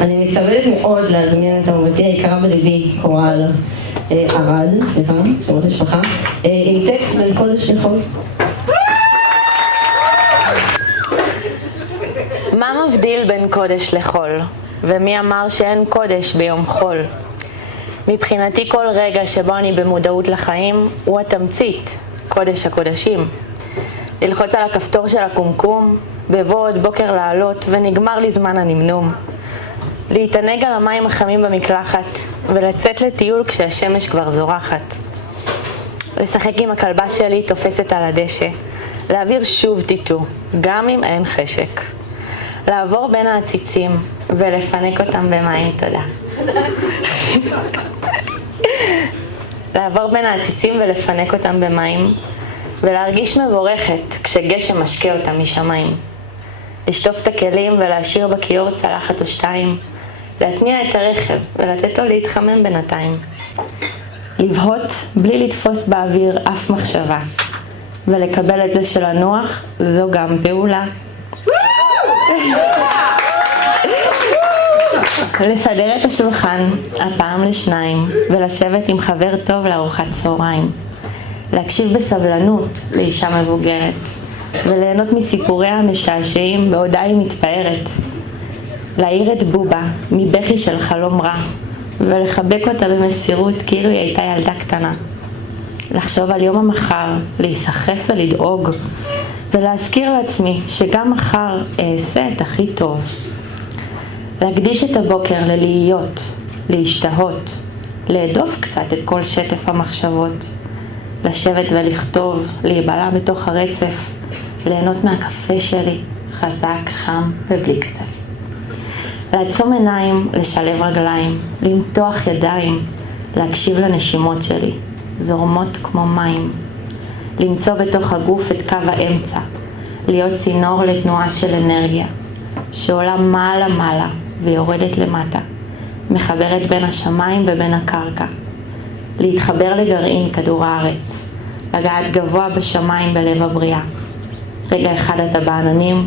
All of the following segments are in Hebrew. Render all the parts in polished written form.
אני מתכבדת מאוד להזמין את אהובתי היקרה בליבי, קורל ארד, שמות משפחה, עם טקסט בין קודש לחול. מה מבדיל בין קודש לחול? ומי אמר שאין קודש ביום חול? מבחינתי כל רגע שבו אני במודעות לחיים הוא התמצית, קודש הקודשים. ללחוץ על הכפתור של הקומקום, בבוא עוד בוקר לעלות ונגמר לי זמן הנמנום. להתענג על המים החמים במקלחת ולצאת לטיול כשהשמש כבר זורחת. לשחק עם הכלבה שלי תופסת על הדשא, להעביר שוב טיטו, גם אם אין חשק. לעבור בין העציצים ולפנק אותם במים, תודה. לעבור בין העציצים ולפנק אותם במים, ולהרגיש מבורכת כשגשם משקה אותם משמיים. לשטוף את הכלים ולהשאיר בכיור צלחת או שתיים, להתניע את הרכב ולתת לו להתחמם בינתיים. לבהות בלי לתפוס באוויר אף מחשבה, ולקבל את זה שלנוח זו גם פעולה. לסדר את השולחן, הפעם לשניים, ולשבת עם חבר טוב לארוחת צהריים. להקשיב בסבלנות לאישה מבוגרת, וליהנות מסיפוריה המשעשעים בעודה היא מתפארת. להעיר את בובה מבכי של חלום רע, ולחבק אותה במסירות כאילו היא הייתה ילדה קטנה. לחשוב על יום המחר, להיסחף ולדאוג, ולהזכיר לעצמי שגם מחר אעשה את הכי טוב. להקדיש את הבוקר ללהיות, להשתהות, להדוף קצת את כל שטף המחשבות. לשבת ולכתוב, להיבלע בתוך הרצף, ליהנות מהקפה שלי, חזק, חם ובלי קצת. לעצום עיניים, לשלב רגליים, למתוח ידיים, להקשיב לנשימות שלי, זורמות כמו מים. למצוא בתוך הגוף את קו האמצע, להיות צינור לתנועה של אנרגיה, שעולה מעלה ויורדת למטה, מחברת בין השמיים ובין הקרקע. להתחבר לגרעין כדור הארץ, לגעת גבוה בשמיים בלב הבריאה. רגע אחד אתה בעננים,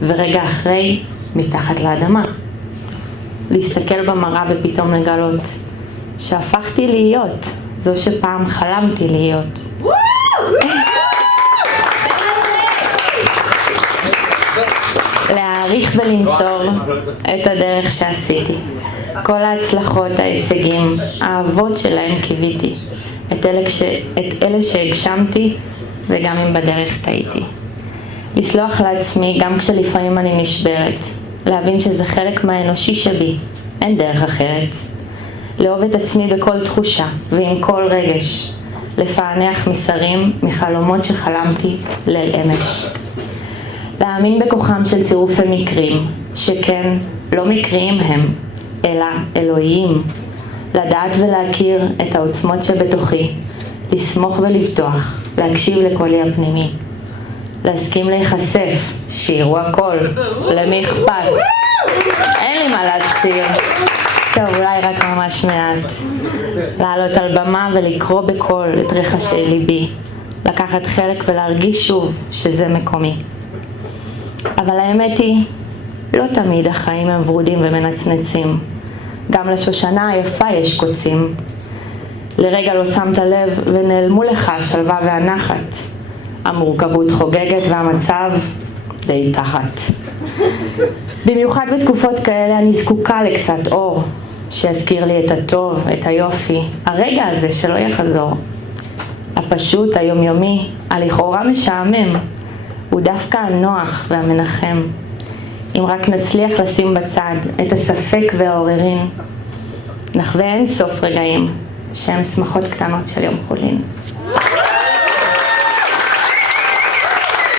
ורגע אחרי מתחת לאדמה. להסתכל במראה ופתאום לגלות שהפכתי להיות זו שפעם חלמתי להיות. להעריך ולנצור את הדרך שעשיתי. כל ההצלחות, ההישגים, האהבות שלהם קיוויתי. את אלה שהגשמתי וגם אם בדרך טעיתי. לסלוח לעצמי גם כשלפעמים אני נשברת. להבין שזה חלק מהאנושי שבי, אין דרך אחרת. לאהוב את עצמי בכל תחושה ועם כל רגש. לפענח מסרים מחלומות שחלמתי ליל אמש. להאמין בכוחם של צירופי מקרים, שכן לא מקריים הם, אלא אלוהיים. לדעת ולהכיר את העוצמות שבתוכי, לסמוך ולבטוח, להקשיב לקולי הפנימי. להסכים להיחשף, שירו הכל, למי אכפת? אין לי מה להסתיר. טוב, אולי רק ממש מעט. לעלות על במה ולקרוא בקול את רחשי ליבי. לקחת חלק ולהרגיש שוב שזה מקומי. אבל האמת היא, לא תמיד החיים הם ורודים ומנצנצים. גם לשושנה היפה יש קוצים. לרגע לא שמת לב ונעלמו לך השלווה והנחת. המורכבות חוגגת והמצב די תחת. במיוחד בתקופות כאלה אני זקוקה לקצת אור, שיזכיר לי את הטוב, את היופי, הרגע הזה שלא יחזור. הפשוט, היומיומי, הלכאורה משעמם, הוא דווקא הנוח והמנחם. אם רק נצליח לשים בצד את הספק והעוררין, נחווה אין סוף רגעים שהם שמחות קטנות של יום חולין.